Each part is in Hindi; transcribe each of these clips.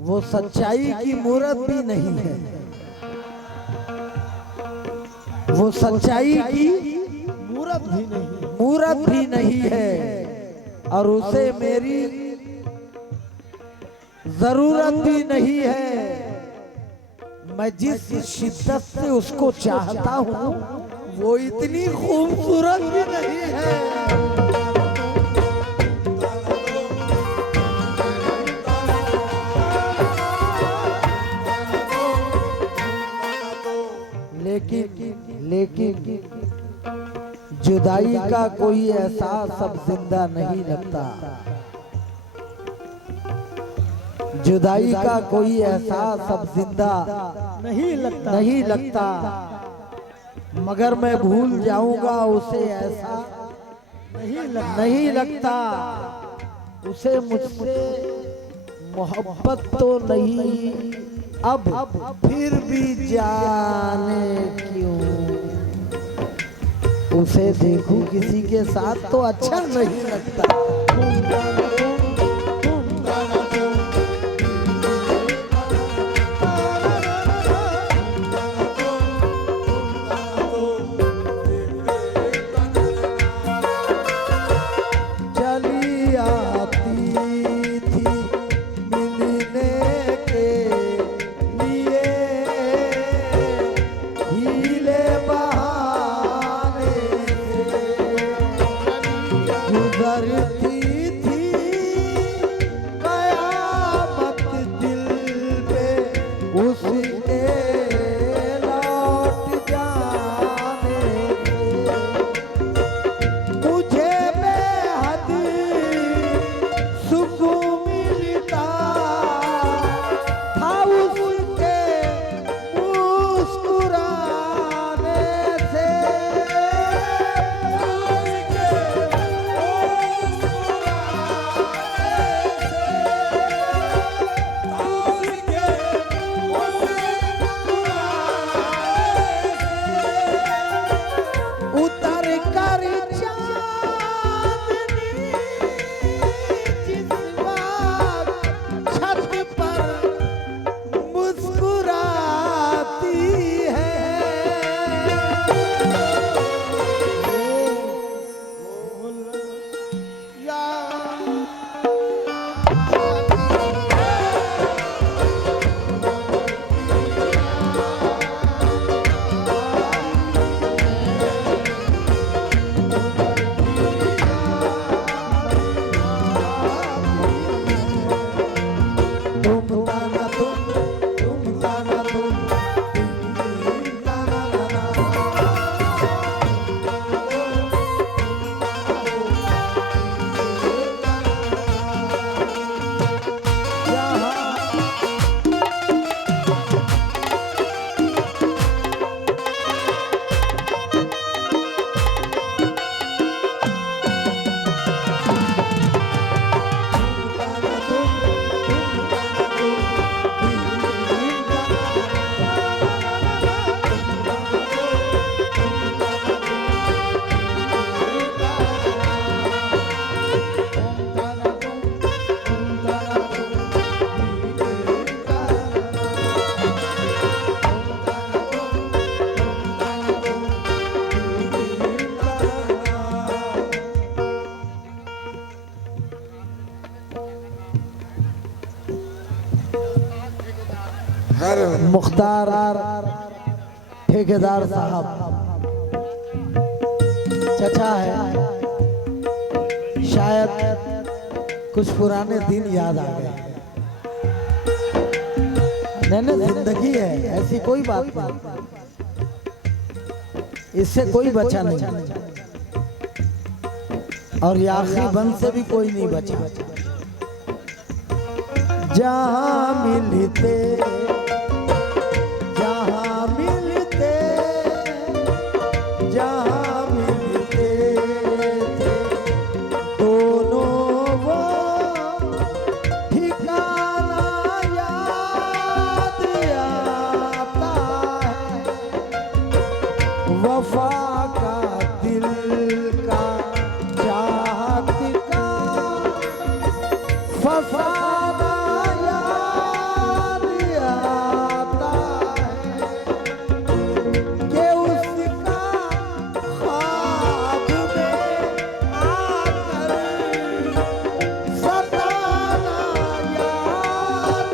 वो सच्चाई की मूरत भी नहीं है, वो सच्चाई की मूरत भी नहीं है, और उसे मेरी जरूरत भी नहीं है। मैं जिस शिद्दत से उसको चाहता हूँ वो इतनी खूबसूरत भी नहीं है। लेकिन जुदाई का कोई एहसास अब जिंदा नहीं लगता, जुदाई का कोई एहसास अब जिंदा नहीं लगता, मगर मैं भूल जाऊंगा उसे ऐसा नहीं लगता। उसे मुझसे मोहब्बत तो नहीं, अब फिर भी जाने क्यों उसे देखूं किसी के साथ तो अच्छा नहीं लगता। मुख्तार ठेकेदार साहब चचा है, शायद कुछ पुराने दिन याद आ गए। नहीं, जिंदगी है, ऐसी कोई बात नहीं, इससे कोई बचा नहीं और ये आखिरी बंद से भी कोई नहीं बचा। जहाँ मिलते जहाँ मिलते जहाँ मिलते थे दोनों वो ठिकाना याद आता है। वफा का दिल का चाहत का फसाना याद आता है कि उसका ख्वाब में आकर सताना याद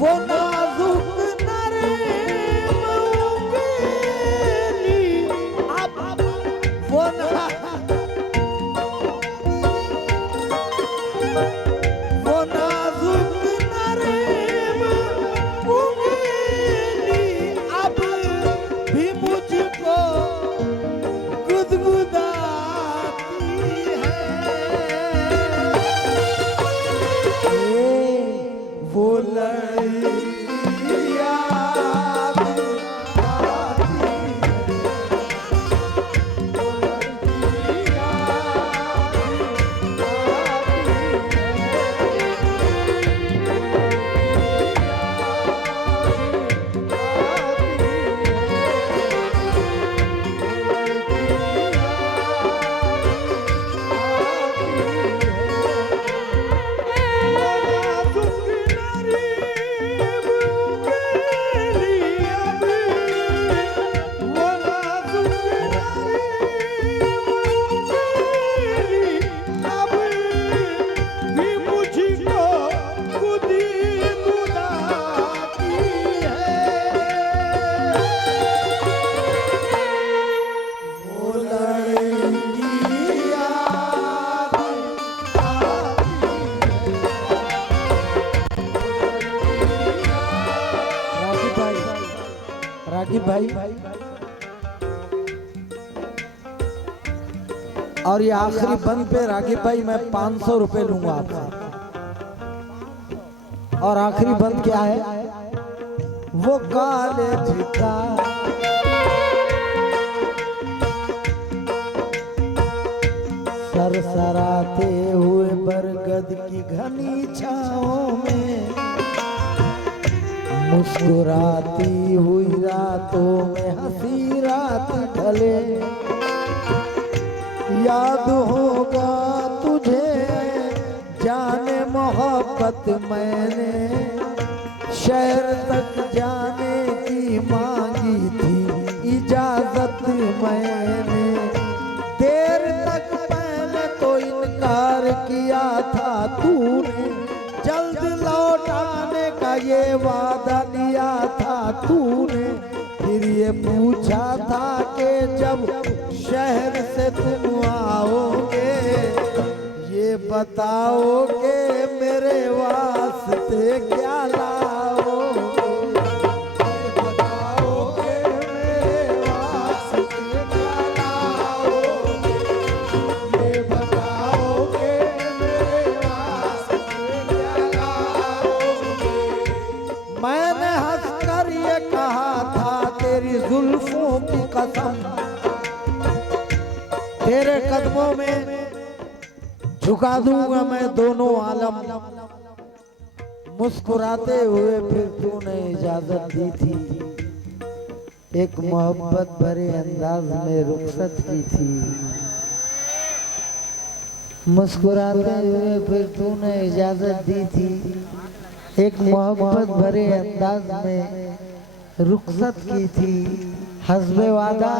वो नाजुक नरम उंगली अब वो नाजुक नरम उंगली अब भी मुझको गुदगुदाती है। वो रागिब भाई और ये आखिरी बंद पे रागिब भाई मैं 500 रुपए लूंगा आपसे। और आखिरी बंद क्या है? वो कॉलेज का सरसराते हुए बरगद की घनी छाओं में मुस्कुराती हुई रातों में हंसी रात ढले। याद होगा तुझे जाने मोहब्बत मैंने शहर तक जाने की मांगी थी इजाजत मैंने। देर तक पहले तो इनकार किया था तूने, जल्द लौट आने का ये वादा लिया था तूने। फिर ये पूछा था कि जब शहर से तुम आओगे ये बताओगे मेरे वास्ते क्या लाओगे। बताओगे मेरे वास्ते क्या लाओगे, ये बताओगे मेरे वास्ते क्या लाओगे। मैंने हंसकर ये कहा था तेरी जुल्फों की कसम, तेरे कदमों में झुका दूंगा मैं दोनों आलम। मुस्कुराते हुए फिर तूने इजाजत दी थी, एक मोहब्बत भरे अंदाज में रुखसत की थी। मुस्कुराते हुए फिर तूने इजाजत दी थी, एक मोहब्बत भरे अंदाज में रुखसत की थी। हस्बे वादा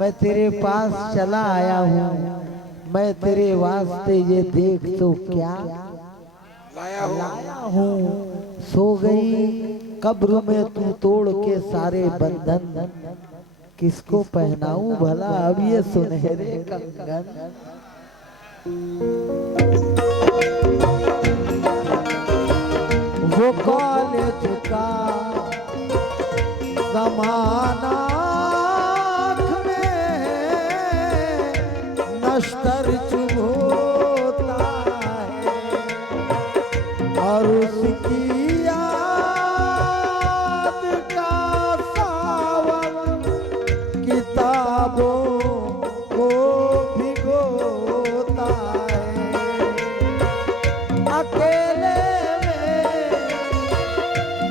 मैं तेरे पास चला आया हूँ, मैं तेरे वास्ते ये देख तो क्या लाया हूँ। सो गई कब्र में तू तोड़ के सारे बंधन, किसको पहनाऊं भला अब ये सुनहरे कंगन। वो कॉलेज का ज़माना आँख में नश्तर चुभोता है, और उसकी याद का सावन किताबों को भिगोता है। अकेले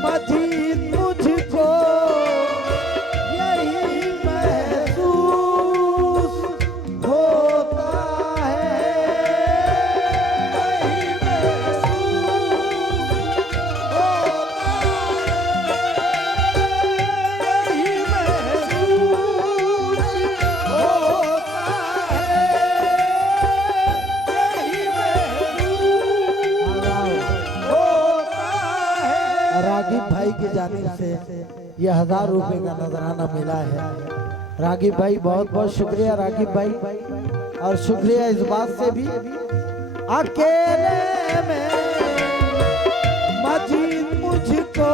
मजीद मुझको यही महसूस होता है, यही महसूस होता है, यही महसूस होता है, यही महसूस होता है। रागिब भाई की जानिब से ये 1000 रुपए का नजराना मिला है। रागिब भाई बहुत बहुत शुक्रिया रागिब भाई। और शुक्रिया इस बात से भी, अकेले में मजीद मुझको